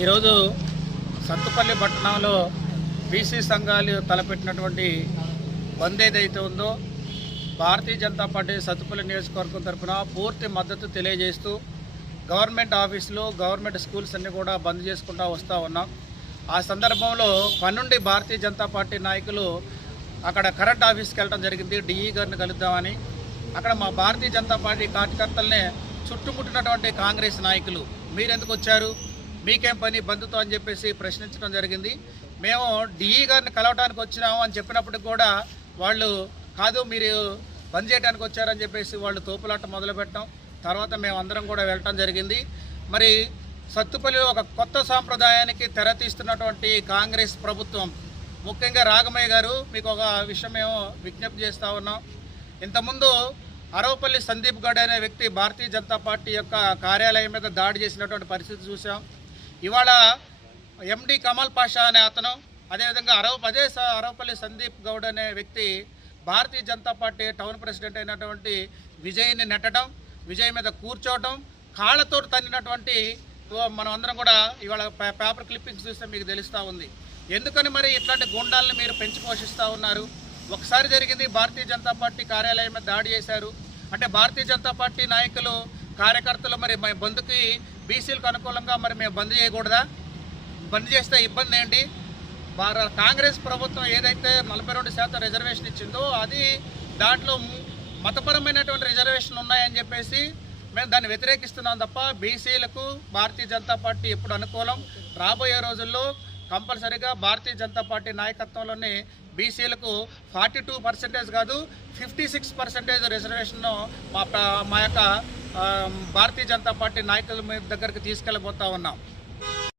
ఈరోజు సత్తుపల్లి పట్టణంలో బీసీ సంఘాలు తలపెట్టినటువంటి బంద్ ఏదైతే ఉందో భారతీయ జనతా పార్టీ సత్తుపల్లి నియోజకవర్గం తరఫున పూర్తి మద్దతు తెలియజేస్తూ గవర్నమెంట్ ఆఫీసులు గవర్నమెంట్ స్కూల్స్ అన్నీ కూడా బంద్ చేసుకుంటూ వస్తూ ఉన్నాం. ఆ సందర్భంలో పన్నుండి భారతీయ జనతా పార్టీ నాయకులు అక్కడ కరెంట్ ఆఫీస్కి వెళ్ళడం జరిగింది. డిఈ గారిని కలుద్దామని. అక్కడ మా భారతీయ జనతా పార్టీ కార్యకర్తల్ని చుట్టుముట్టినటువంటి కాంగ్రెస్ నాయకులు మీరెందుకు వచ్చారు, మీకేం పని బంధుతో అని చెప్పేసి ప్రశ్నించడం జరిగింది. మేము డిఈ గారిని కలవడానికి వచ్చినాము అని చెప్పినప్పటికి కూడా వాళ్ళు కాదు మీరు బంద్ చేయడానికి వచ్చారని చెప్పేసి వాళ్ళు తోపులాట మొదలుపెట్టడం. తర్వాత మేము అందరం కూడా వెళ్ళటం జరిగింది. మరి సత్తుపల్లిలో ఒక కొత్త సాంప్రదాయానికి తెర తీస్తున్నటువంటి కాంగ్రెస్ ప్రభుత్వం, ముఖ్యంగా రాఘమయ్య గారు, మీకు ఒక విషయం మేము విజ్ఞప్తి చేస్తూ ఉన్నాం. ఇంతకుముందు అరవపల్లి సందీప్ గౌడ్ అనే వ్యక్తి భారతీయ జనతా పార్టీ యొక్క కార్యాలయం మీద దాడి చేసినటువంటి పరిస్థితి చూసాం. ఇవాళ ఎండి కమల్ పాషా అనే అతను, అదేవిధంగా అరవపల్లి సందీప్ గౌడ్ అనే వ్యక్తి Bharatiya Janata party town president అయినటువంటి విజయ్ని నెట్టడం, విజయ్ మీద కూర్చోవడం, కాళ్ళతో తన్నినటువంటి మనం అందరం కూడా ఇవాళ పేపర్ క్లిప్పింగ్స్ చూస్తే మీకు తెలుస్తూ ఉంది. ఎందుకని మరి ఇట్లాంటి గుండాలను మీరు పెంచి పోషిస్తూ ఉన్నారు? ఒకసారి జరిగింది భారతీయ జనతా పార్టీ కార్యాలయం మీద దాడి చేశారు అంటే భారతీయ జనతా పార్టీ నాయకులు కార్యకర్తలు మరి బంద్కి బీసీలకు అనుకూలంగా మరి మేము బంద్ చేయకూడదా? బంద్ చేస్తే ఇబ్బంది ఏంటి? కాంగ్రెస్ ప్రభుత్వం ఏదైతే 42% రిజర్వేషన్ ఇచ్చిందో అది దాంట్లో మతపరమైనటువంటి రిజర్వేషన్లు ఉన్నాయని చెప్పేసి మేము దాన్ని వ్యతిరేకిస్తున్నాం తప్ప బీసీలకు భారతీయ జనతా పార్టీ ఎప్పుడు అనుకూలం. రాబోయే రోజుల్లో కంపల్సరీగా భారతీయ జనతా పార్టీ నాయకత్వంలోని బీసీలకు 42% కాదు 56% రిజర్వేషన్ను మా యొక్క భారతీయ జనతా పార్టీ నాయకుల దగ్గరికి తీసుకెళ్ళబోతా ఉన్నాం.